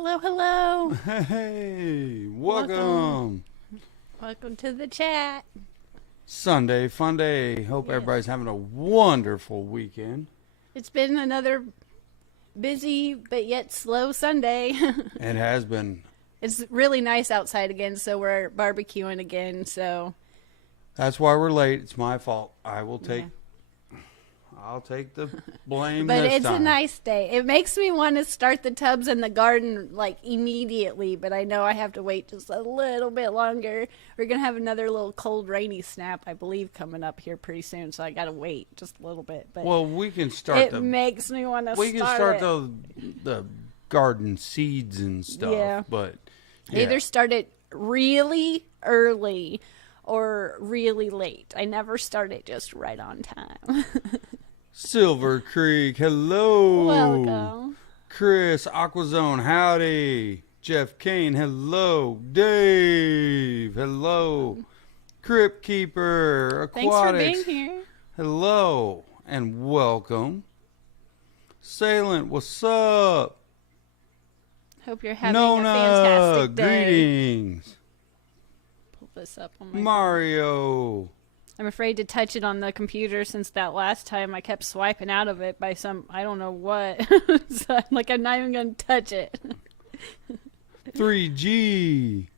Hello, hello. Hey, welcome. Welcome to the chat. Sunday, fun day. Hope everybody's having a wonderful weekend. It's been another busy but yet slow Sunday. It has been. It's really nice outside again, so we're barbecuing again, so. That's why we're late. It's my fault. I'll take the blame But this it's time. a nice day. It makes me want to start the tubs in the garden like immediately, but I know I have to wait just a little bit longer. We're going to have another little cold rainy snap, I believe, coming up here pretty soon, so I got to wait just a little bit. But well, we can start makes me want to start. We can start the garden seeds and stuff, Yeah. but Either start it really early or really late. I never start it just right on time. Silver Creek, hello. Welcome. Chris, Aquazone, howdy. Jeff Kane, hello. Dave, hello. Crypt Keeper, Aquatics, Thanks for being here. hello and welcome. Salient, what's up? Hope you're having a fantastic day. Greetings. Pull this up on my Mario. I'm afraid to touch it on the computer since that last time I kept swiping out of it by some, I don't know what. So I'm like, I'm not even going to touch it. 3G.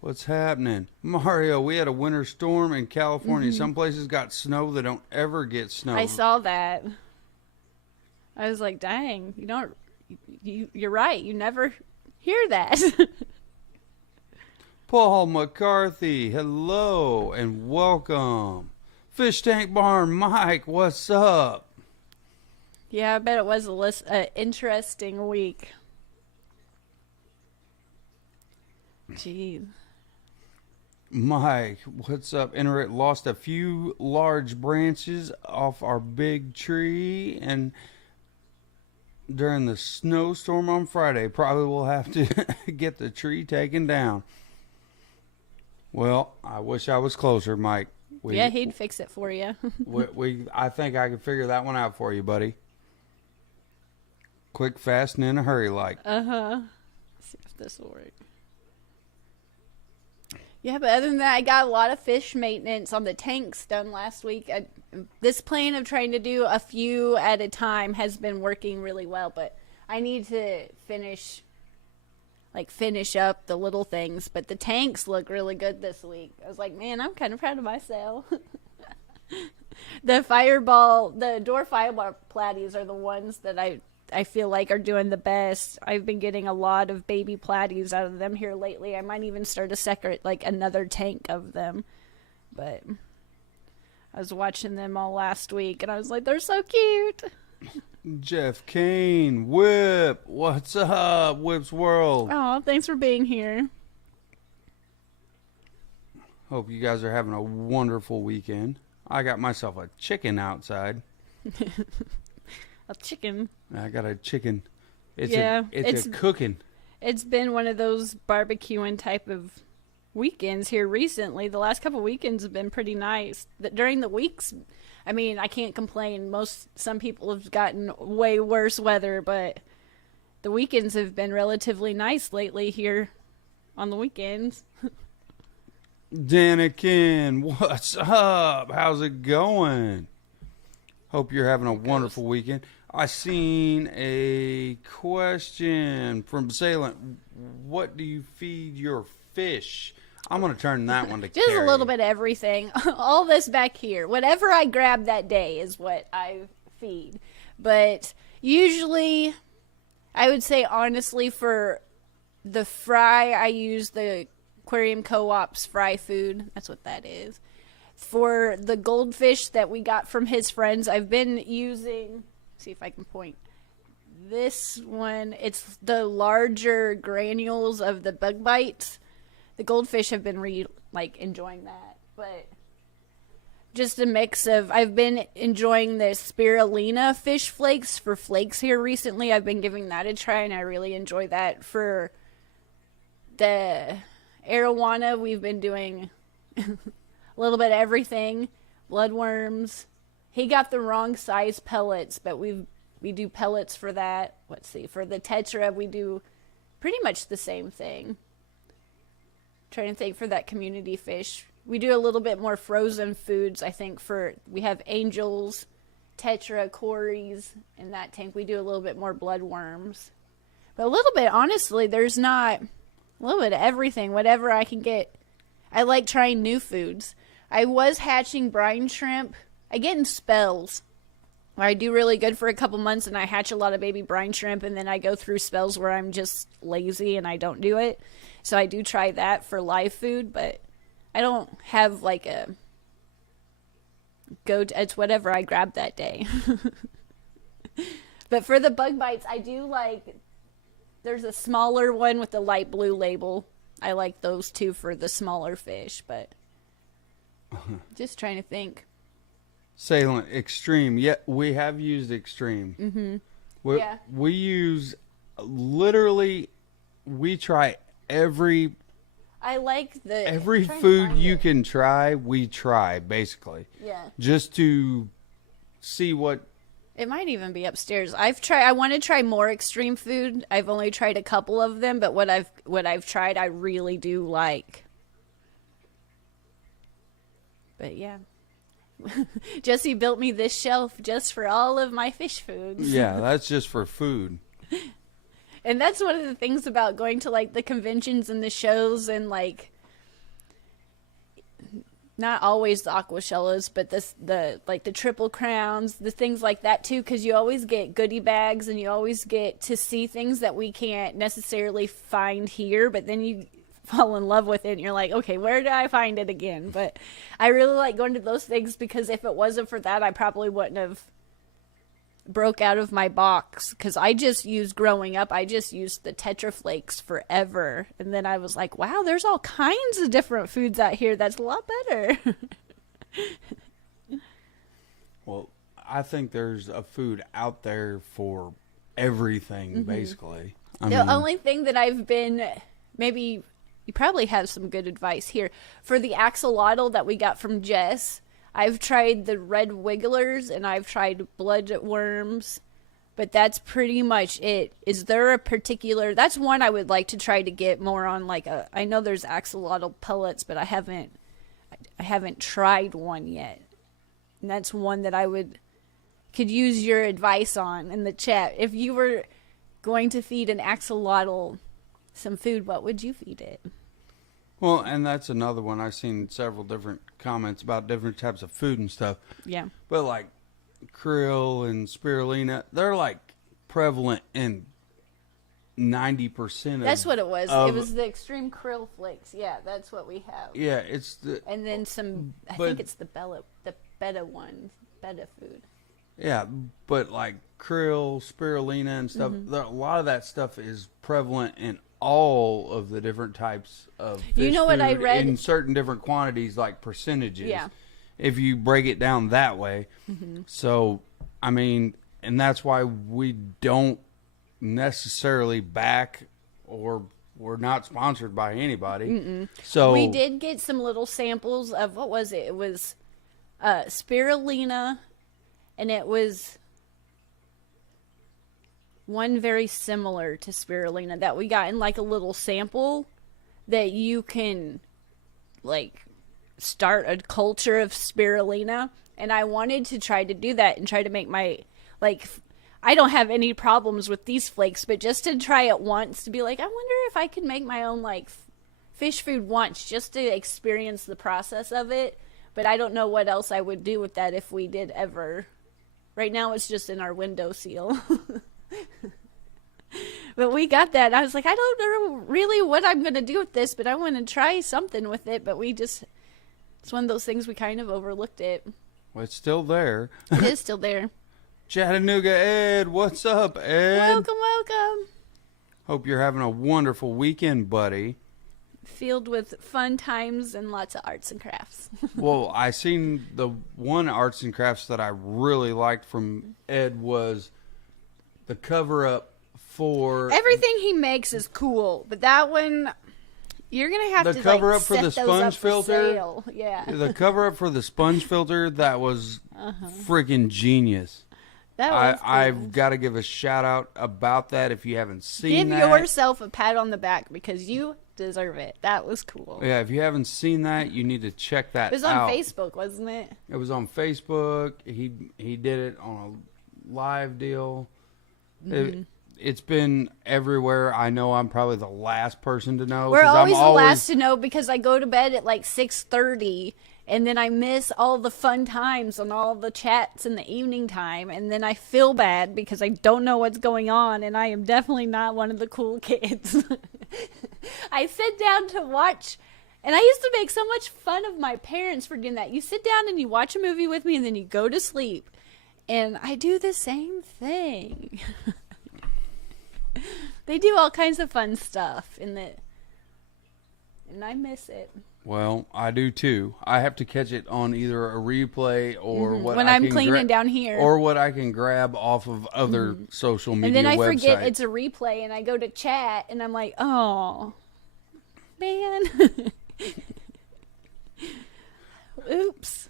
What's happening? Mario, we had a winter storm in California. Some places got snow that don't ever get snow. I saw that. I was like, dang, you're right. You never hear that. Paul McCarthy, hello and welcome. Fish Tank Barn, Mike, what's up? Yeah, I bet it was an interesting week. Jeez. Mike, what's up? Internet lost a few large branches off our big tree and during the snowstorm on Friday. Probably will have to get the tree taken down. Well, I wish I was closer, Mike. Yeah, he'd fix it for you. I think I can figure that one out for you, buddy. Quick, fast, and in a hurry, like. Uh-huh. Let's see if this will work. Yeah, but other than that, I got a lot of fish maintenance on the tanks done last week. This plan of trying to do a few at a time has been working really well, but I need to finish up the little things. But the tanks look really good this week. I was like, man, I'm kind of proud of myself. The door fireball platies are the ones that I feel like are doing the best. I've been getting a lot of baby platies out of them here lately. I might even start a second, another tank of them. But I was watching them all last week, and I was like, they're so cute. Jeff Kane, Whip, what's up, Whip's World? Oh, thanks for being here. Hope you guys are having a wonderful weekend. I got myself a chicken outside. A chicken. I got a chicken. It's a cooking. It's been one of those barbecuing type of weekends here recently. The last couple weekends have been pretty nice. During the weeks, I mean, I can't complain. Some people have gotten way worse weather, but the weekends have been relatively nice lately here on the weekends. Danikin, what's up? How's it going? Hope you're having a wonderful weekend. I seen a question from Salient. What do you feed your fish? I'm going to turn that one to Just Kerri. a little bit of everything. All this back here. Whatever I grab that day is what I feed. But usually, I would say honestly, for the fry, I use the Aquarium Co-op's fry food. That's what that is. For the goldfish that we got from his friends, I've been using, see if I can point, this one. It's the larger granules of the bug bites. The goldfish have been enjoying that. But just a mix of, I've been enjoying the spirulina fish flakes for flakes here recently. I've been giving that a try, and I really enjoy that. For the arowana, we've been doing a little bit of everything. Bloodworms. He got the wrong size pellets, but we do pellets for that. Let's see. For the tetra, we do pretty much the same thing. Trying to think for that community fish. We do a little bit more frozen foods, I think, we have angels, tetra, cories in that tank. We do a little bit more bloodworms. But a little bit, honestly, there's not a little bit of everything, whatever I can get. I like trying new foods. I was hatching brine shrimp. I get in spells where I do really good for a couple months and I hatch a lot of baby brine shrimp, and then I go through spells where I'm just lazy and I don't do it. So I do try that for live food, but I don't have like a it's whatever I grab that day. But for the bug bites, I do like, there's a smaller one with the light blue label. I like those two for the smaller fish, but just trying to think. Salient, Extreme. Yeah, we have used Extreme. Mm-hmm. We use, literally, we try every food you can try, we try, basically. Yeah. Just to see what. It might even be upstairs. I want to try more extreme food. I've only tried a couple of them, but what I've tried, I really do like. But yeah. Jesse built me this shelf just for all of my fish foods. Yeah, that's just for food. And that's one of the things about going to like the conventions and the shows, and like not always the aquashellas, but the triple crowns, the things like that too, because you always get goodie bags and you always get to see things that we can't necessarily find here, but then you fall in love with it and you're like, okay, where do I find it again? But I really like going to those things, because if it wasn't for that, I probably wouldn't have broke out of my box, because I just used the Tetra Flakes forever, and then I was like, wow, there's all kinds of different foods out here that's a lot better. Well, I think there's a food out there for everything, basically. The only thing that I've been, maybe you probably have some good advice here, for the axolotl that we got from Jess, I've tried the red wigglers and I've tried bloodworms, but that's pretty much it. Is there a particular, that's one I would like to try to get more on, like I know there's axolotl pellets, but I haven't tried one yet. And that's one that could use your advice on in the chat. If you were going to feed an axolotl some food, what would you feed it? Well, and that's another one. I've seen several different comments about different types of food and stuff. Yeah. But like krill and spirulina, they're like prevalent in 90% of. That's what it was. It was the extreme krill flakes. Yeah, that's what we have. Yeah, it's the. And then some. I think it's the betta one, betta food. Yeah, but like krill, spirulina, and stuff. A lot of that stuff is prevalent in all of the different types of fish you know what I read in certain different quantities, like percentages. Yeah. If you break it down that way. So, I mean, and that's why we don't necessarily back, or we're not sponsored by anybody. So we did get some little samples of, what was it? It was spirulina, and it was one very similar to spirulina that we got in like a little sample that you can like start a culture of spirulina. And I wanted to try to do that and try to make my, like, I don't have any problems with these flakes, but just to try it once, to be like, I wonder if I could make my own like fish food once, just to experience the process of it. But I don't know what else I would do with that if we did ever. Right now it's just in our windowsill. But we got that. I was like, I don't know really what I'm going to do with this, but I want to try something with it. But it's one of those things we kind of overlooked it. Well, it's still there. It is still there. Chattanooga Ed, what's up, Ed? Welcome. Hope you're having a wonderful weekend, buddy. Filled with fun times and lots of arts and crafts. Well, I seen the one arts and crafts that I really liked from Ed was the cover-up for... Everything he makes is cool, but that one, you're going to have to cover-up for the sponge filter. Yeah. The cover-up for the sponge filter, that was freaking genius. That was cool. I've got to give a shout out about that if you haven't seen Give that. yourself a pat on the back because you deserve it. That was cool. Yeah, if you haven't seen that, you need to check that out. It was on Facebook, wasn't it? It was on Facebook. He did it on a live deal. It's been everywhere. I know I'm probably the last person to know. We're always the last to know because I go to bed at like 6:30 and then I miss all the fun times and all the chats in the evening time, and then I feel bad because I don't know what's going on, and I am definitely not one of the cool kids. I sit down to watch, and I used to make so much fun of my parents for doing that. You sit down and you watch a movie with me and then you go to sleep, and I do the same thing. They do all kinds of fun stuff and I miss it. Well, I do too. I have to catch it on either a replay or what when I'm cleaning down here, or what I can grab off of other social media websites. And then I forget it's a replay, and I go to chat, and I'm like, oh, man. Oops.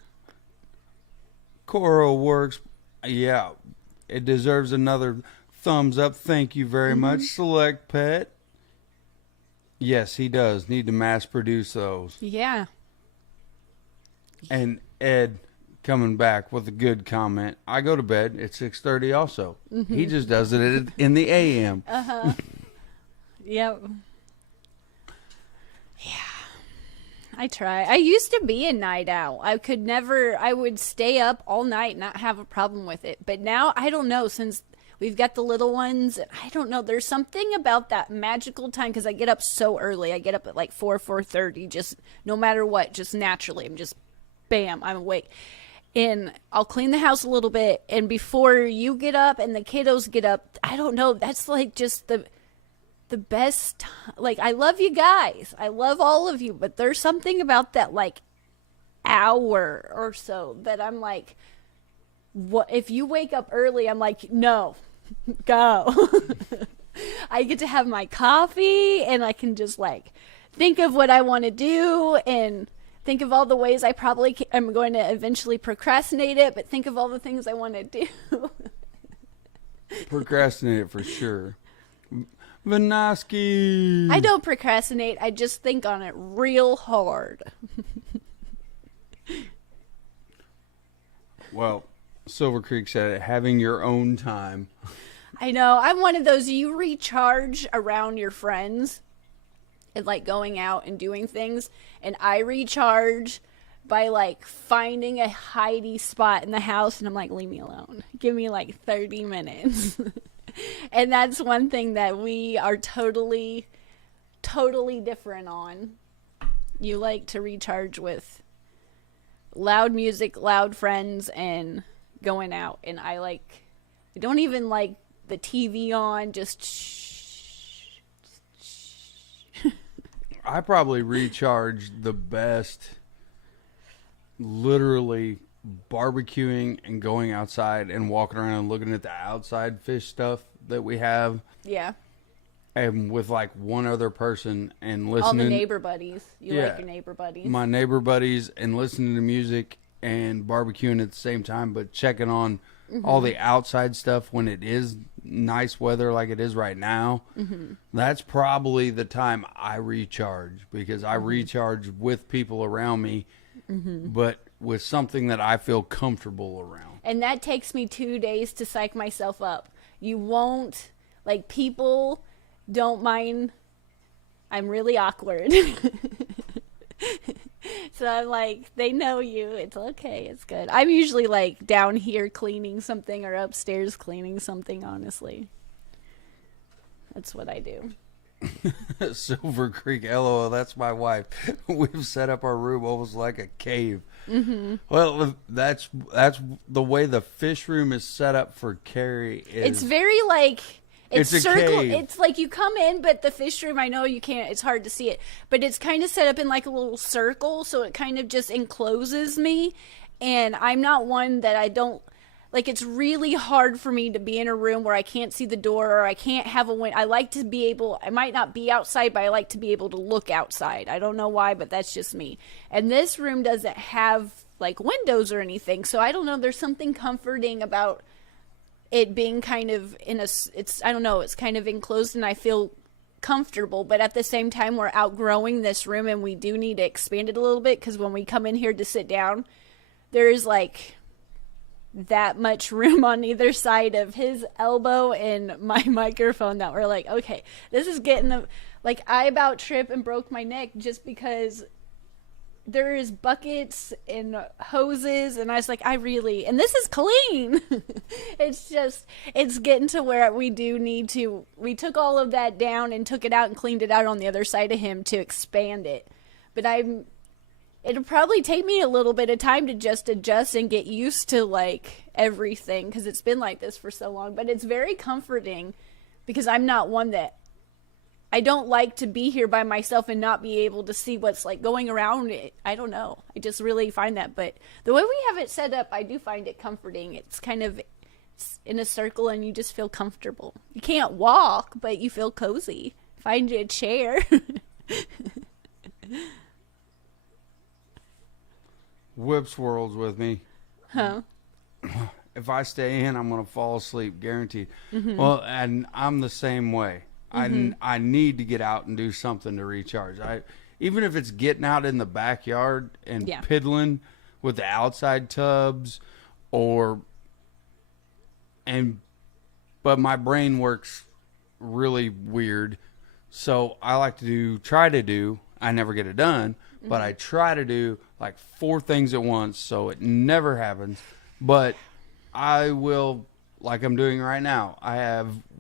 Coral Works, yeah, it deserves another thumbs up. Thank you very much, Select Pet. Yes, he does need to mass produce those. Yeah. And Ed coming back with a good comment. I go to bed at 6:30 also. He just does it in the AM. Yep. Yeah. I try. I used to be a night owl. I would stay up all night, not have a problem with it. But now, I don't know, since we've got the little ones, I don't know, there's something about that magical time, because I get up so early. I get up at like 4:30, just no matter what, just naturally. I'm just, bam, I'm awake. And I'll clean the house a little bit, and before you get up and the kiddos get up, I don't know, that's like just the best time. Like, I love you guys. I love all of you, but there's something about that, like, hour or so that I'm like, what if you wake up early? I'm like, no, go. I get to have my coffee, and I can just like think of what I want to do and think of all the ways I probably am going to eventually procrastinate it, but think of all the things I want to do. Procrastinate it for sure. Vanoski. I don't procrastinate. I just think on it real hard. Well, Silver Creek said it, having your own time. I know. I'm one of those, you recharge around your friends and like going out and doing things, and I recharge by like finding a hidey spot in the house, and I'm like, leave me alone. Give me like 30 minutes. And that's one thing that we are totally different on. You like to recharge with loud music, loud friends, and going out. And I don't even like the TV on, just shh. I probably recharge the best literally barbecuing and going outside and walking around and looking at the outside fish stuff that we have. Yeah. And with like one other person and listening. All the neighbor buddies. You like your neighbor buddies. My neighbor buddies, and listening to music and barbecuing at the same time, but checking on all the outside stuff when it is nice weather like it is right now. That's probably the time I recharge, because I recharge with people around me, but with something that I feel comfortable around. And that takes me 2 days to psych myself up. You won't, like, people don't mind. I'm really awkward. So I'm like, they know you. It's okay. It's good. I'm usually like down here cleaning something or upstairs cleaning something, honestly. That's what I do. Silver Creek, LOL, that's my wife. We've set up our room almost like a cave. Well, that's the way the fish room is set up for Kerri. It's very like, it's a circle. cave. It's like you come in, but the fish room, I know you can't, it's hard to see it, but it's kind of set up in like a little circle, so it kind of just encloses me. And I'm not one that I don't, like, it's really hard for me to be in a room where I can't see the door or I can't have a window. I like to be able, I might not be outside, but I like to be able to look outside. I don't know why, but that's just me. And this room doesn't have like windows or anything, so I don't know, there's something comforting about it being kind of it's, I don't know, it's kind of enclosed and I feel comfortable, but at the same time we're outgrowing this room and we do need to expand it a little bit, because when we come in here to sit down, there's like that much room on either side of his elbow and my microphone that we're like, okay, this is getting the, like, I about tripped and broke my neck just because there is buckets and hoses, and I was like, and this is clean. It's just, it's getting to where we do need to, we took all of that down and took it out and cleaned it out on the other side of him to expand it. But it'll probably take me a little bit of time to just adjust and get used to like everything, because it's been like this for so long. But it's very comforting, because I'm not one that, I don't like to be here by myself and not be able to see what's like going around it. I don't know. I just really find that. But the way we have it set up, I do find it comforting. It's kind of in a circle and you just feel comfortable. You can't walk, but you feel cozy. Find you a chair. Whips worlds with me. Huh? If I stay in, I'm going to fall asleep, guaranteed. Mm-hmm. Well, and I'm the same way. Mm-hmm. I need to get out and do something to recharge. Even if it's getting out in the backyard and piddling with the outside tubs, but my brain works really weird. So I like to try to do, I never get it done, but I try to do like 4 things at once, so it never happens. But I will, like I'm doing right now.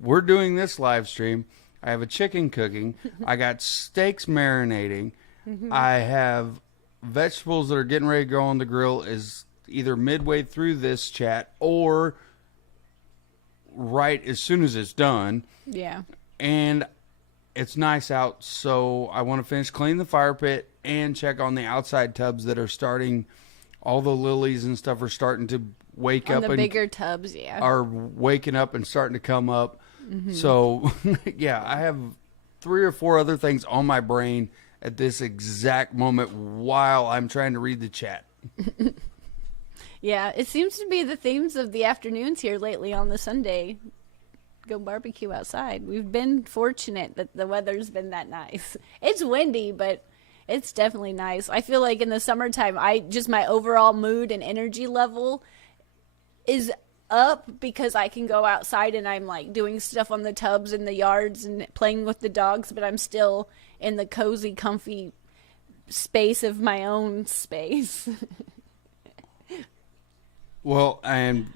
We're doing this live stream. I have a chicken cooking. I got steaks marinating. Mm-hmm. I have vegetables that are getting ready to go on the grill, is either midway through this chat or right as soon as it's done. Yeah. And it's nice out, so I want to finish cleaning the fire pit and check on the outside tubs that are starting. All the lilies and stuff are starting to wake up. On the bigger tubs, yeah. Are waking up and starting to come up. Mm-hmm. So, yeah, I have 3 or 4 other things on my brain at this exact moment while I'm trying to read the chat. Yeah, it seems to be the themes of the afternoons here lately on the Sunday. Go barbecue outside. We've been fortunate that the weather's been that nice. It's windy, but it's definitely nice. I feel like in the summertime, my overall mood and energy level is up because I can go outside and I'm like doing stuff on the tubs in the yards and playing with the dogs, but I'm still in the cozy, comfy space of my own space. Well, and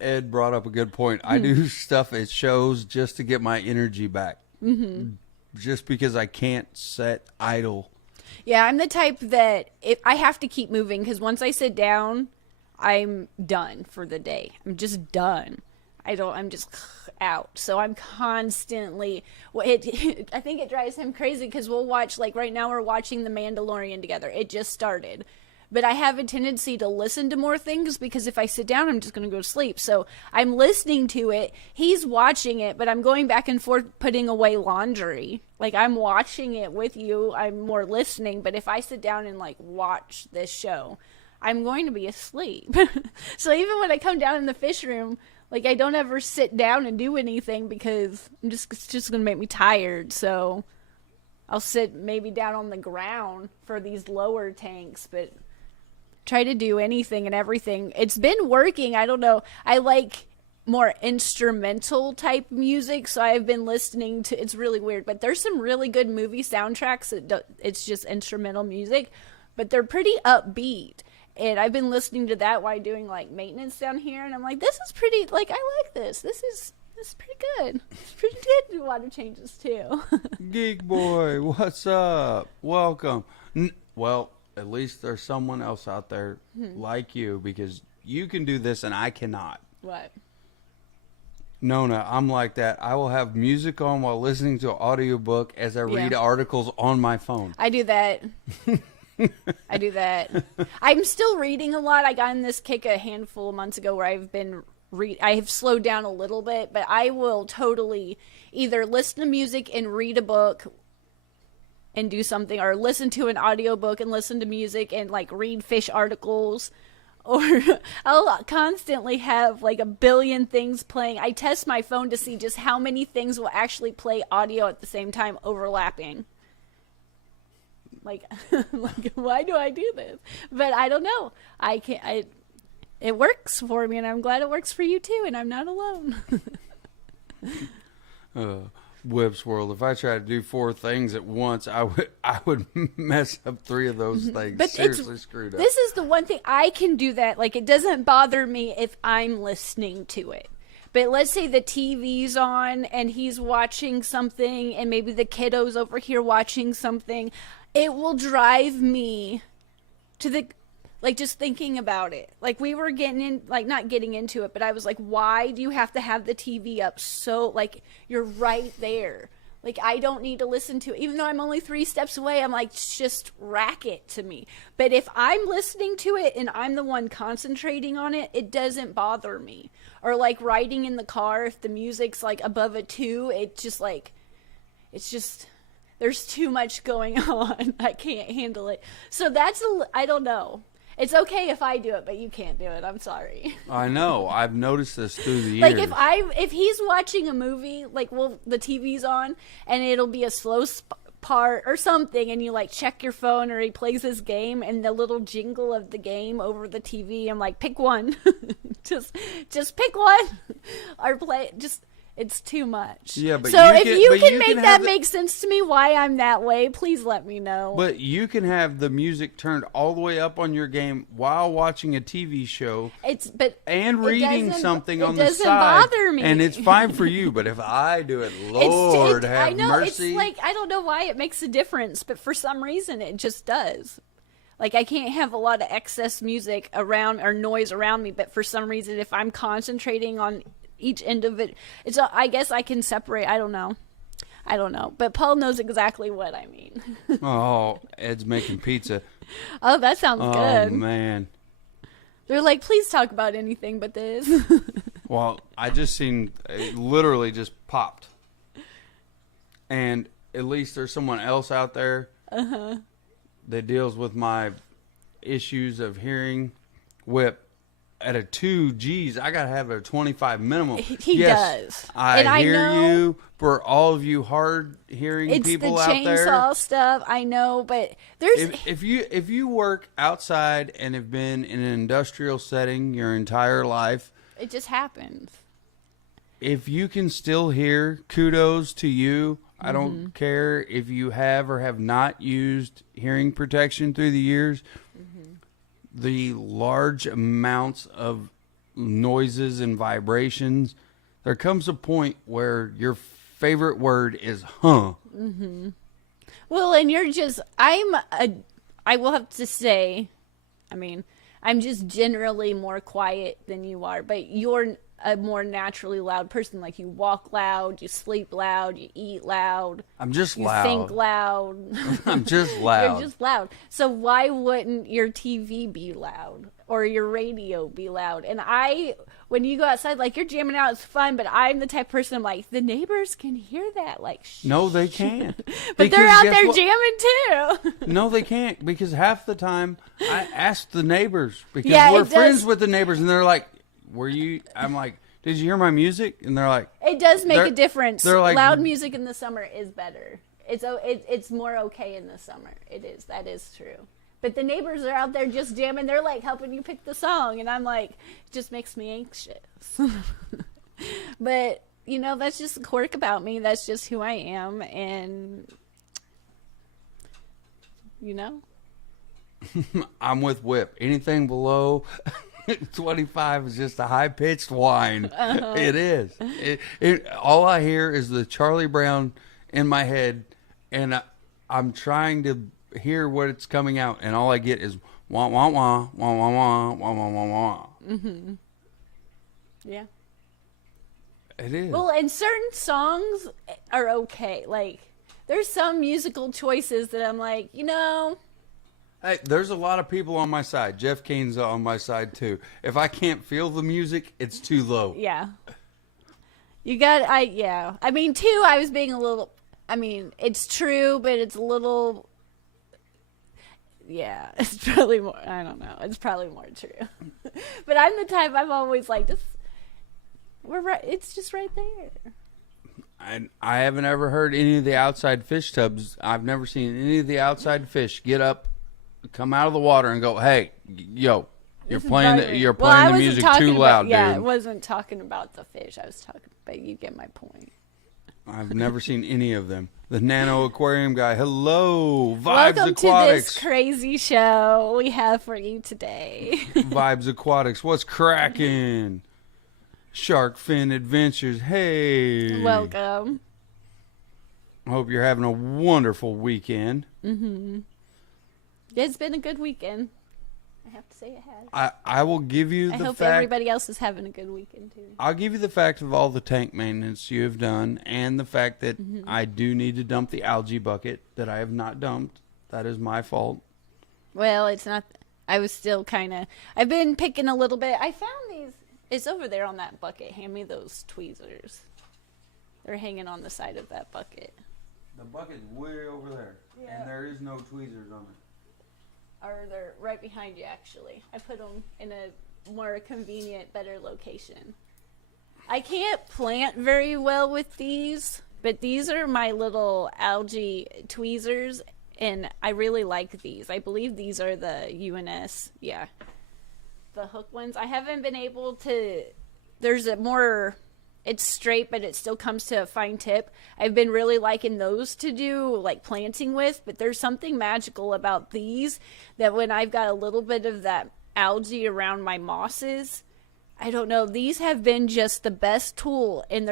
Ed brought up a good point. I do stuff at shows just to get my energy back. Mm-hmm. Just because I can't sit idle. Yeah, I'm the type that I have to keep moving, because once I sit down, I'm done for the day. I'm just done. I'm just out. So I'm constantly, I think it drives him crazy, because we'll watch, like right now we're watching The Mandalorian together. It just started. But I have a tendency to listen to more things, because if I sit down, I'm just going to go to sleep. So I'm listening to it. He's watching it, but I'm going back and forth putting away laundry. Like, I'm watching it with you. I'm more listening. But if I sit down and, like, watch this show, I'm going to be asleep. So even when I come down in the fish room, like, I don't ever sit down and do anything, because it's just going to make me tired. So I'll sit maybe down on the ground for these lower tanks, but try to do anything and everything. It's been working. I don't know. I like more instrumental type music, so I've been listening to, it's really weird, but there's some really good movie soundtracks it's just instrumental music, but they're pretty upbeat. And I've been listening to that while doing like maintenance down here, and I'm like, this is pretty, like, I like this. This is pretty good. It's pretty good to do water changes too. Geek Boy, what's up? Welcome. Well, at least there's someone else out there like you, because you can do this and I cannot. What? Nona, I'm like that. I will have music on while listening to an audiobook as I read articles on my phone. I do that. I do that. I'm still reading a lot. I got in this kick a handful of months ago where I have slowed down a little bit, but I will totally either listen to music and read a book and do something, or listen to an audiobook and listen to music and like read fish articles or I'll constantly have like a billion things playing. I test my phone to see just how many things will actually play audio at the same time overlapping. Like, like why do I do this? But I don't know. It works for me, and I'm glad it works for you too, and I'm not alone. Whip's World. If I tried to do 4 things at once, I would mess up 3 of those things. But Seriously screwed up. This is the one thing I can do that. Like, it doesn't bother me if I'm listening to it. But let's say the TV's on and he's watching something, and maybe the kiddo's over here watching something. It will drive me to the, like, just thinking about it. Like, we were getting in, like, not getting into it, but I was like, why do you have to have the TV up so, like, you're right there? Like, I don't need to listen to it. Even though I'm only 3 steps away, I'm like, it's just racket to me. But if I'm listening to it and I'm the one concentrating on it, it doesn't bother me. Or, like, riding in the car, if the music's, like, above a 2, it's just, there's too much going on. I can't handle it. So I don't know. It's okay if I do it, but you can't do it. I'm sorry. I know. I've noticed this through the years. Like if he's watching a movie, like the TV's on, and it'll be a slow part or something, and you like check your phone, or he plays his game, and the little jingle of the game over the TV. I'm like, pick one, just pick one, or play just. It's too much. Yeah, but so if you can make that make sense to me, why I'm that way, please let me know. But you can have the music turned all the way up on your game while watching a TV show. And reading something on the side. It doesn't bother me. And it's fine for you, but if I do it, Lord have I know, mercy. It's like, I don't know why it makes a difference, but for some reason it just does. Like, I can't have a lot of excess music around or noise around me, but for some reason, if I'm concentrating on each end of it, I guess I can separate. I don't know, but Paul knows exactly what I mean. Oh, Ed's making pizza. Oh, that sounds good. Oh man, they're like, please talk about anything but this. Well, I just seen it literally just popped, and at least there's someone else out there that deals with my issues of hearing. Whip. At a 2, geez, I gotta have a 25 minimum. He does. I hear you. For all of you hard hearing people out there, it's the chainsaw stuff. I know, but there's if you work outside and have been in an industrial setting your entire life, it just happens. If you can still hear, kudos to you. I don't care if you have or have not used hearing protection through the years. The large amounts of noises and vibrations, there comes a point where your favorite word is huh. Mm-hmm. Well, and I will have to say, I mean, I'm just generally more quiet than you are, but you're a more naturally loud person. Like, you walk loud, you sleep loud, you eat loud. I'm just you loud. You think loud. I'm just loud. You're just loud. So why wouldn't your TV be loud or your radio be loud? And when you go outside, like, you're jamming out, it's fun, but I'm the type of person, I'm like, the neighbors can hear that. Like, shh. No, they can't. But they're out there jamming too. No, they can't, because half the time I ask the neighbors, because we're friends with the neighbors, and they're like, I'm like, did you hear my music? And they're like, it does make a difference. They're like, loud music in the summer is better. It's more okay in the summer. It is. That is true. But the neighbors are out there just jamming. They're like helping you pick the song, and I'm like, it just makes me anxious. But that's just a quirk about me. That's just who I am, and I'm with Whip. Anything below 25 is just a high-pitched whine. It is. All I hear is the Charlie Brown in my head, and I'm trying to hear what it's coming out, and all I get is wah, wah, wah, wah, wah, wah, wah, wah, wah, wah. Mm-hmm. Yeah. It is. Well, and certain songs are okay. Like, there's some musical choices that I'm like, Hey, there's a lot of people on my side. Jeff Kane's on my side, too. If I can't feel the music, it's too low. Yeah. I mean, too, I was being a little, it's true, but it's a little, Yeah, it's probably more. I don't know. It's probably more true. But I'm the type. I'm always like, just we're right. It's just right there. I haven't ever heard any of the outside fish tubs. I've never seen any of the outside fish get up, come out of the water, and go, "Hey, yo, you're playing the music too loud, yeah, dude." I wasn't talking about the fish. I was talking, but you get my point. I've never seen any of them. The Nano Aquarium guy. Hello, Vibes Welcome Aquatics. to this crazy show we have for you today. Vibes Aquatics. What's cracking? Shark Fin Adventures. Hey. Welcome. I hope you're having a wonderful weekend. Mm-hmm. It's been a good weekend. I have to say it has. I will give you the fact. I hope everybody else is having a good weekend too. I'll give you the fact of all the tank maintenance you have done and the fact that I do need to dump the algae bucket that I have not dumped. That is my fault. Well, it's not. I was still kind of. I've been picking a little bit. I found these. It's over there on that bucket. Hand me those tweezers. They're hanging on the side of that bucket. The bucket's way over there. Yeah. And there is no tweezers on it. Or they're right behind you, actually. I put them in a more convenient, better location. I can't plant very well with these, but these are my little algae tweezers, and I really like these. I believe these are the UNS, yeah, the hook ones. I haven't been able to, there's a more, it's straight, but it still comes to a fine tip. I've been really liking those to do like planting with, but there's something magical about these that when I've got a little bit of that algae around my mosses, I don't know, these have been just the best tool. And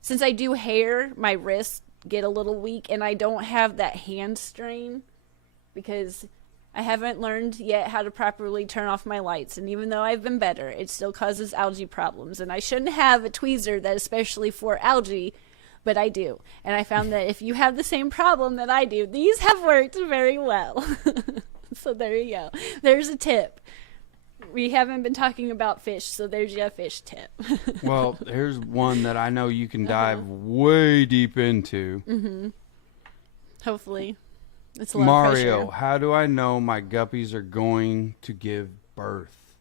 since I do hair, my wrists get a little weak and I don't have that hand strain because I haven't learned yet how to properly turn off my lights, and even though I've been better, it still causes algae problems, and I shouldn't have a tweezer that especially for algae, but I do. And I found that if you have the same problem that I do, these have worked very well. So there you go. There's a tip. We haven't been talking about fish, so there's your fish tip. Well, here's one that I know you can dive way deep into. Mm-hmm. Hopefully. It's a lot Mario, of pressure. how do I know my guppies are going to give birth?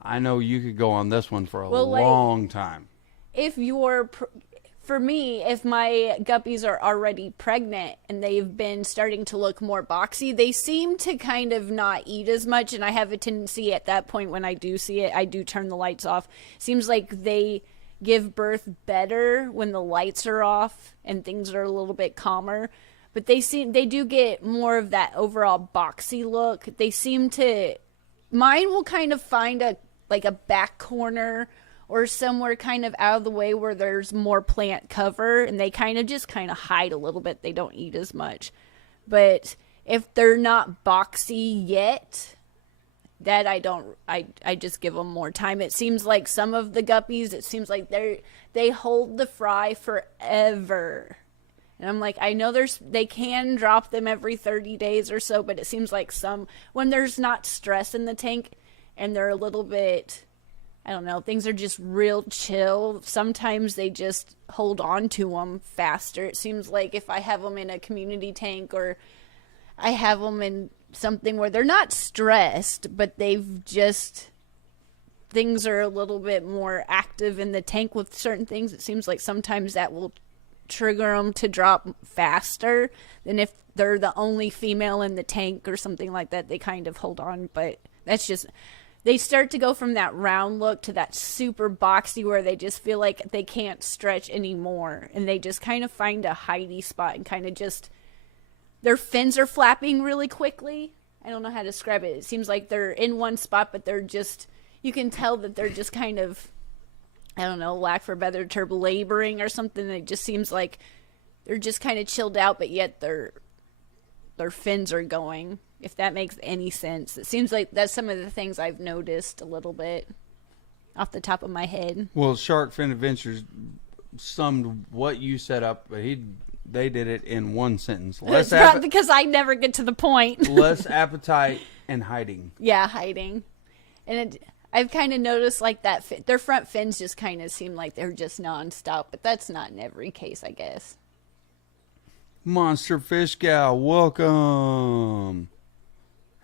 I know you could go on this one for a long time. For me, if my guppies are already pregnant and they've been starting to look more boxy, they seem to kind of not eat as much, and I have a tendency at that point when I do see it, I do turn the lights off. Seems like they give birth better when the lights are off and things are a little bit calmer. But they do get more of that overall boxy look. Mine will kind of find a back corner or somewhere kind of out of the way where there's more plant cover, and they kind of hide a little bit. They don't eat as much. But if they're not boxy yet, that I just give them more time. It seems like some of the guppies, it seems like they hold the fry forever. And I'm like, I know they can drop them every 30 days or so, but it seems like when there's not stress in the tank and they're a little bit, I don't know, things are just real chill, sometimes they just hold on to them faster. It seems like if I have them in a community tank or I have them in something where they're not stressed, but things are a little bit more active in the tank with certain things, it seems like sometimes that will trigger them to drop faster than if they're the only female in the tank or something like that. They kind of hold on, but that's just, they start to go from that round look to that super boxy where they just feel like they can't stretch anymore, and they just kind of find a hidey spot and kind of just, their fins are flapping really quickly. I don't know how to describe it. It seems like they're in one spot, but they're just, you can tell that they're just kind of, I don't know, lack for a better term, laboring or something. It just seems like they're just kind of chilled out, but yet their fins are going, if that makes any sense. It seems like that's some of the things I've noticed a little bit off the top of my head. Well, Shark Fin Adventures summed what you set up, but they did it in one sentence. Because I never get to the point. Less appetite and hiding. Yeah, hiding. And I've kind of noticed like that their front fins just kind of seem like they're just nonstop, but that's not in every case, I guess. Monster Fish Gal, welcome.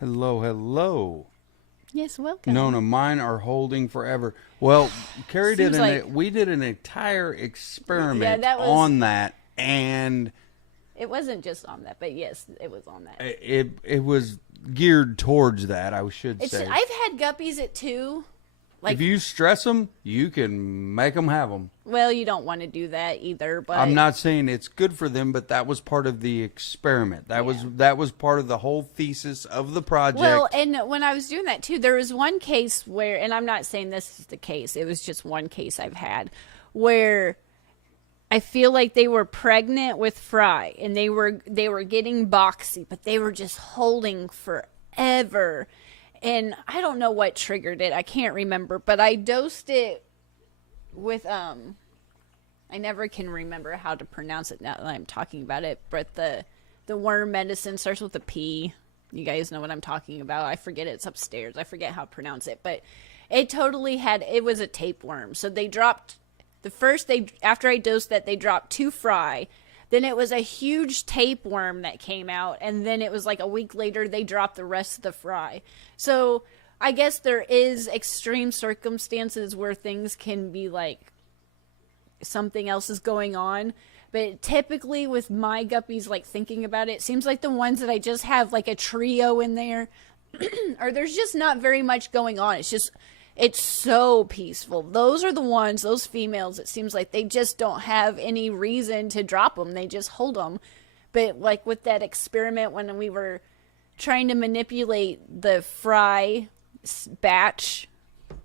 Hello, hello. Yes, welcome. Nona, mine are holding forever. Well, Kerri we did an entire experiment on that, and it wasn't just on that, but yes, it was on that. It was geared towards that, I should say. I've had guppies at 2. If you stress them, you can make them have them. Well, you don't want to do that either. But I'm not saying it's good for them, but that was part of the experiment. That was part of the whole thesis of the project. Well, and when I was doing that too, there was one case where, and I'm not saying this is the case, it was just one case I've had where I feel like they were pregnant with Fry, and they were getting boxy, but they were just holding forever. And I don't know what triggered it. I can't remember. But I dosed it with, I never can remember how to pronounce it now that I'm talking about it. But the worm medicine starts with a P. You guys know what I'm talking about. I forget it's upstairs. I forget how to pronounce it. But it totally it was a tapeworm. So they dropped, after I dosed that, they dropped 2 Fry. Then it was a huge tapeworm that came out, and then it was like a week later they dropped the rest of the Fry. So I guess there is extreme circumstances where things can be like something else is going on. But typically with my guppies, like thinking about it, seems like the ones that I just have like a trio in there, or there's just not very much going on. It's so peaceful. Those are the ones, those females, it seems like they just don't have any reason to drop them. They just hold them. But like with that experiment when we were trying to manipulate the Fry batch,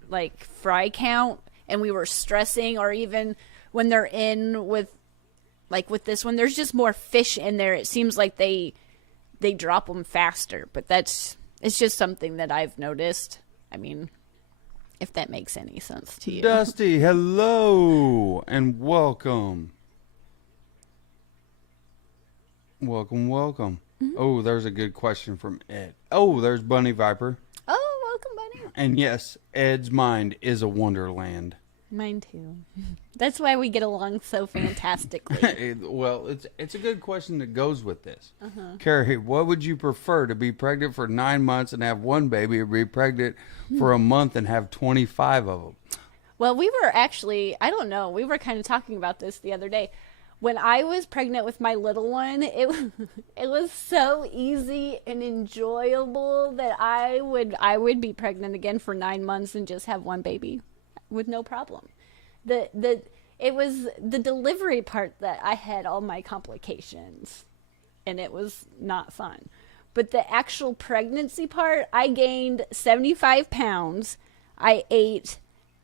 like Fry count, and we were stressing, or even when they're in with, like with this one, there's just more fish in there. It seems like they drop them faster. But it's just something that I've noticed. I mean, if that makes any sense to you. Dusty, hello, and welcome. Welcome. Mm-hmm. Oh, there's a good question from Ed. Oh, there's Bunny Viper. Oh, welcome, Bunny. And yes, Ed's mind is a wonderland. Mine too. That's why we get along so fantastically. Well, it's a good question that goes with this. Kerri, what would you prefer, to be pregnant for 9 months and have 1 baby, or be pregnant for a month and have 25 of them? Well, we were actually, I don't know, we were kind of talking about this the other day. When I was pregnant with my little one, it was so easy and enjoyable that I would be pregnant again for 9 months and just have 1 baby with no problem. It was the delivery part that I had all my complications, and it was not fun. But the actual pregnancy part, I gained 75 pounds. I ate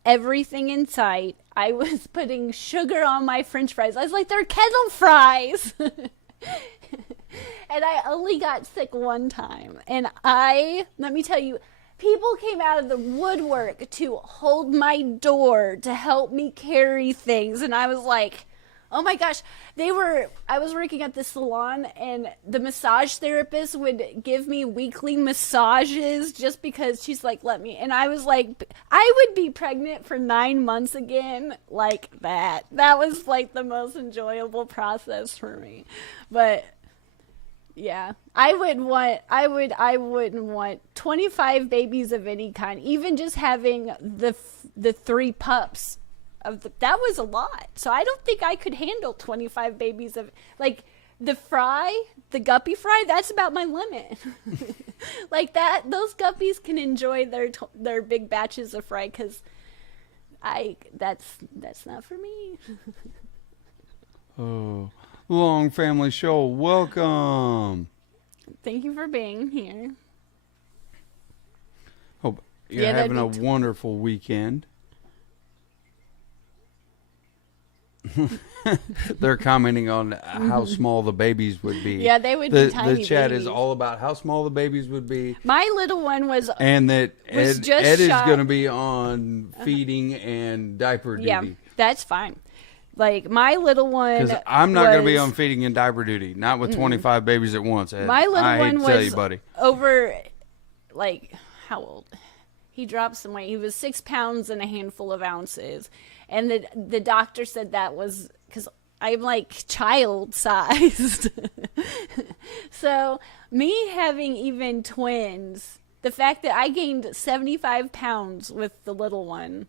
everything in sight. I was putting sugar on my French fries. I was like, they're kettle fries. And I only got sick 1 time. And let me tell you, people came out of the woodwork to hold my door to help me carry things. And I was like, oh my gosh. I was working at the salon, and the massage therapist would give me weekly massages just because she's like, let me. And I was like, I would be pregnant for 9 months again like that. That was like the most enjoyable process for me. But yeah, I wouldn't want 25 babies of any kind. Even just having the 3 pups that was a lot. So I don't think I could handle 25 babies of, like, the guppy fry. That's about my limit. Like that, those guppies can enjoy their big batches of fry, because that's not for me. Oh. Long Family Show, welcome. Thank you for being here. Hope you're having a wonderful weekend. They're commenting on how small the babies would be. Yeah, they would be tiny. The chat babies. Is all about how small the babies would be. My little one was, and that Ed is going to be on feeding and diaper duty. Yeah, that's fine. Like, my little one, because I'm not going to be on feeding and diaper duty, not with 25 babies at once. Ed. My little I hate one to tell was you, buddy. over, like, how old? He dropped some weight. He was 6 pounds and a handful of ounces. And the doctor said that was, because I'm like child sized. So me having even twins, the fact that I gained 75 pounds with the little one,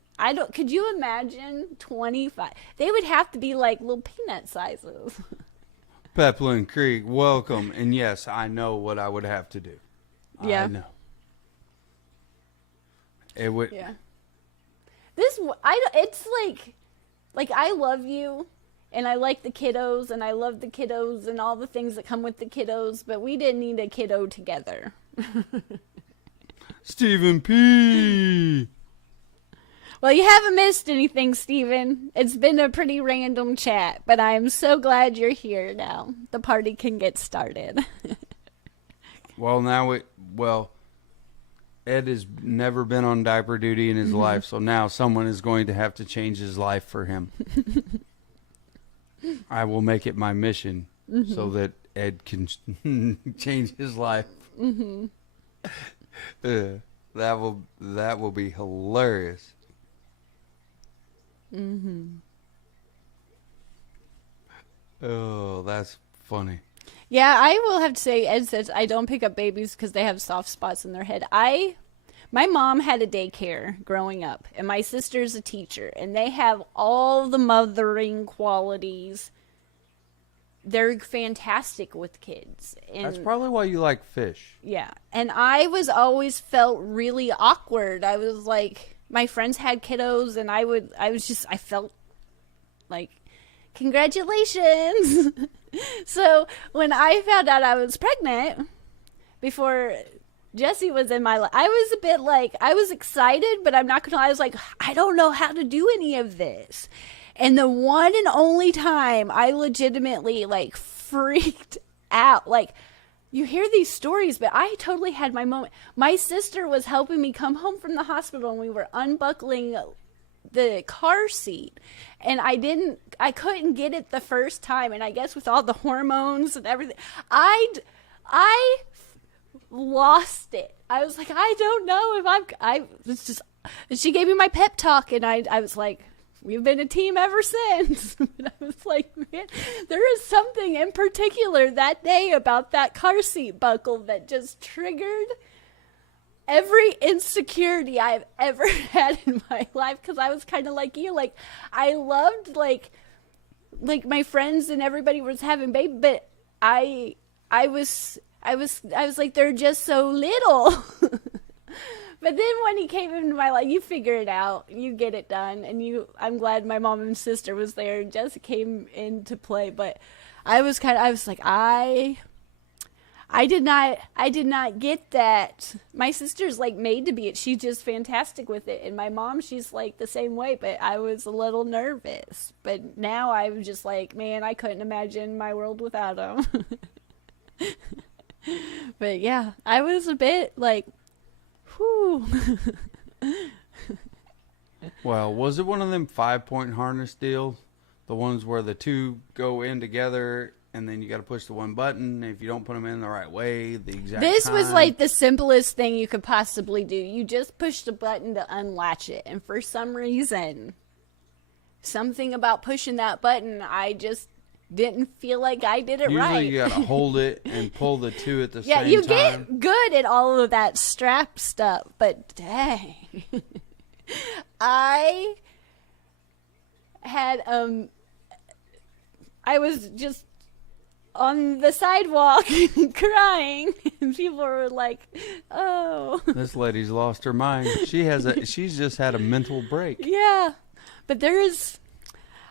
could you imagine 25? They would have to be like little peanut sizes. Peplin Creek, welcome. And yes, I know what I would have to do. Yeah. I know. It would. Yeah. It's like I love you and I like the kiddos and I love the kiddos and all the things that come with the kiddos, but we didn't need a kiddo together. Stephen P. Well, you haven't missed anything, Stephen. It's been a pretty random chat, but I'm so glad you're here now. The party can get started. Well, Ed has never been on diaper duty in his life, so now someone is going to have to change his life for him. I will make it my mission so that Ed can change his life. That will be hilarious. Oh, that's funny. Yeah, I will have to say, Ed says I don't pick up babies because they have soft spots in their head. My mom had a daycare growing up, and my sister's a teacher, and they have all the mothering qualities. They're fantastic with kids. And That's probably why you like fish. yeah, and I was always felt really awkward. I was like, my friends had kiddos, and I felt like, congratulations. So when I found out I was pregnant, before Jesse was in my life, I was a bit like, I was excited, but I'm not going to lie, I was like, I don't know how to do any of this. And the one and only time I legitimately like freaked out, like, you hear these stories, but I totally had my moment. My sister was helping me come home from the hospital and we were unbuckling the car seat, and I couldn't get it the first time, and I guess with all the hormones and everything, I lost it. I was like, I don't know if it's just, and she gave me my pep talk, and I was like, we've been a team ever since. And I was like, man, there is something in particular that day about that car seat buckle that just triggered every insecurity I've ever had in my life, because I was kind of like you. Like, I loved like my friends and everybody was having baby, but I was like, they're just so little. But then when he came into my life, you figure it out, you get it done, and I'm glad my mom and sister was there and Jessica came into play. But I was like, I did not get that. My sister's like made to be it. She's just fantastic with it. And my mom, she's like the same way, but I was a little nervous. But now I'm just like, man, I couldn't imagine my world without him. But yeah, I was a bit like, whew. Well, was it one of them 5-point harness deals? The ones where the two go in together and then you got to push the one button. If you don't put them in the right way, the exact This was time. like the simplest thing you could possibly do. You just push the button to unlatch it. And for some reason, something about pushing that button, I just didn't feel like I did it right. Usually you got to hold it and pull the two at the same yeah, time. you get good at all of that strap stuff, but dang. I had, I was just on the sidewalk crying, and people were like, oh. This lady's lost her mind. She's just had a mental break. Yeah, but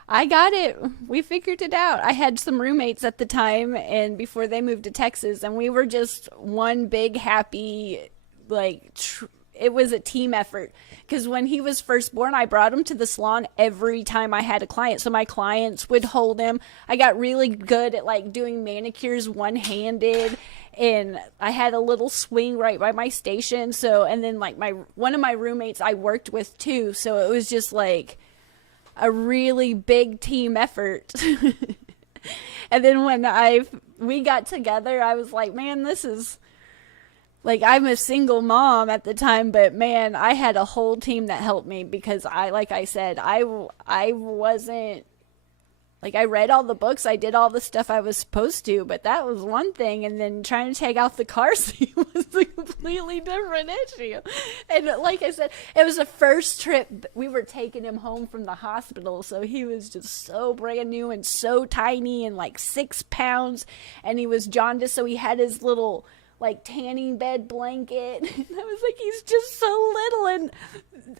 I got it. We figured it out. I had some roommates at the time, and before they moved to Texas, and we were just one big happy, like, it was a team effort. Because when he was first born, I brought him to the salon every time I had a client. So my clients would hold him. I got really good at like doing manicures one-handed, and I had a little swing right by my station. So, and then like one of my roommates I worked with too. So it was just like a really big team effort. And then when we got together, I was like, man, this is like, I'm a single mom at the time, but man, I had a whole team that helped me, because like I said, I wasn't Like, I read all the books, I did all the stuff I was supposed to, but that was one thing, and then trying to take out the car seat was a completely different issue. And like I said, it was the first trip we were taking him home from the hospital, so he was just so brand new and so tiny and like 6 pounds, and he was jaundiced, so he had his little like tanning bed blanket. And I was like, he's just so little, and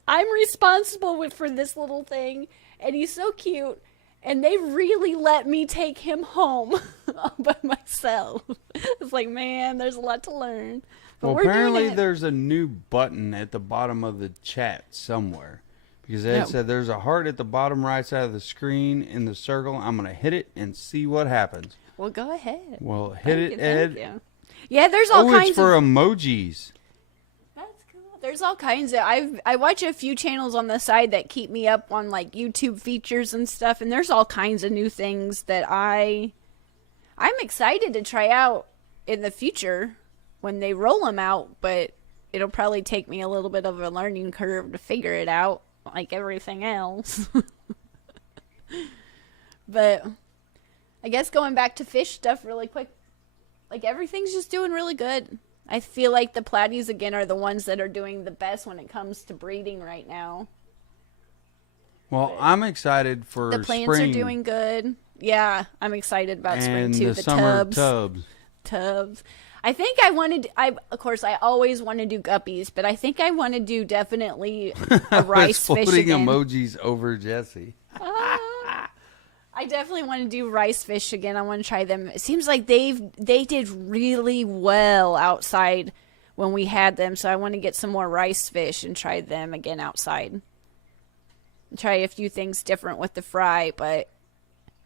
I'm responsible for this little thing, and he's so cute. And they really let me take him home all by myself. It's like, man, there's a lot to learn. But well, we're apparently doing it. there's a new button at the bottom of the chat somewhere. Because Ed said there's a heart at the bottom right side of the screen in the circle. I'm going to hit it and see what happens. Well, go ahead. Well, hit it, Ed. Yeah, there's all kinds it's for emojis. There's all kinds of, I watch a few channels on the side that keep me up on like YouTube features and stuff, and there's all kinds of new things that I'm excited to try out in the future when they roll them out, but it'll probably take me a little bit of a learning curve to figure it out, like everything else. But I guess going back to fish stuff really quick, like everything's just doing really good. I feel like the platies, again, are the ones that are doing the best when it comes to breeding right now. Well, but I'm excited for the plants spring. Are doing good. Yeah, I'm excited about spring, too. And the summer tubs. I think of course, I always want to do guppies, but I think I want to do definitely a rice fish again. Emojis over Jesse. I definitely want to do rice fish again. I want to try them. It seems like they did really well outside when we had them, so I want to get some more rice fish and try them again outside. Try a few things different with the fry, but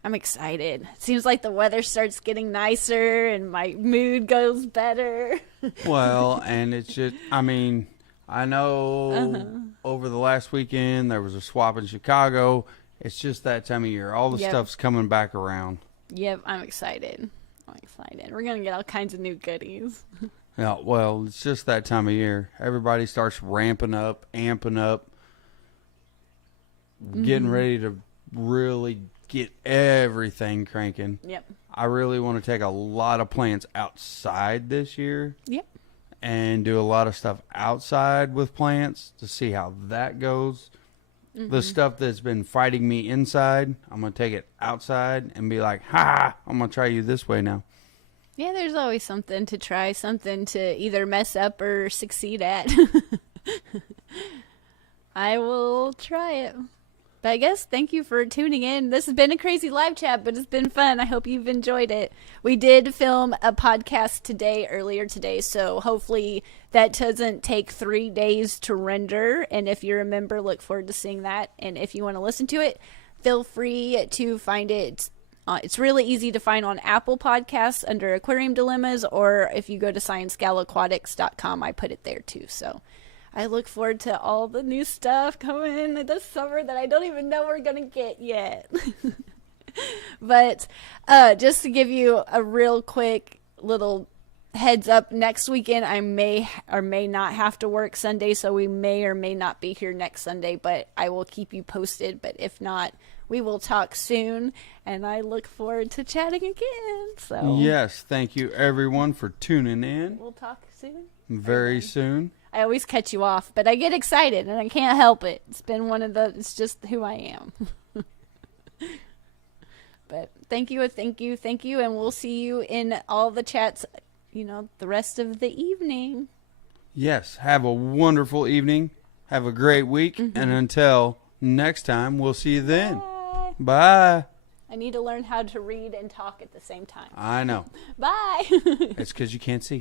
I'm excited. It seems like the weather starts getting nicer and my mood goes better. Well, and it's just, I mean, I know over the last weekend there was a swap in Chicago. It's just that time of year. All the stuff's coming back around. Yep, I'm excited. We're going to get all kinds of new goodies. Yeah, well, it's just that time of year. Everybody starts ramping up, amping up, getting ready to really get everything cranking. Yep. I really want to take a lot of plants outside this year. Yep. And do a lot of stuff outside with plants to see how that goes. The stuff that's been fighting me inside, I'm going to take it outside and be like, ha, I'm going to try you this way now. Yeah, there's always something to try, something to either mess up or succeed at. I will try it. But I guess thank you for tuning in. This has been a crazy live chat, but it's been fun. I hope you've enjoyed it. We did film a podcast earlier today, so hopefully that doesn't take 3 days to render. And if you're a member, look forward to seeing that. And if you want to listen to it, feel free to find it. It's really easy to find on Apple Podcasts under Aquarium Dilemmas, or if you go to ScienceGal.aquatics.com, I put it there too. So I look forward to all the new stuff coming this summer that I don't even know we're going to get yet. But just to give you a real quick little heads up, next weekend I may or may not have to work Sunday, so we may or may not be here next Sunday, but I will keep you posted. But if not, we will talk soon, and I look forward to chatting again. So yes, thank you everyone for tuning in. We'll talk soon. Very soon. I always cut you off, but I get excited and I can't help it. It's been it's just who I am. But thank you, and we'll see you in all the chats, the rest of the evening. Yes, have a wonderful evening. Have a great week, and until next time, we'll see you then. Bye. Bye. I need to learn how to read and talk at the same time. I know. Bye. It's because you can't see.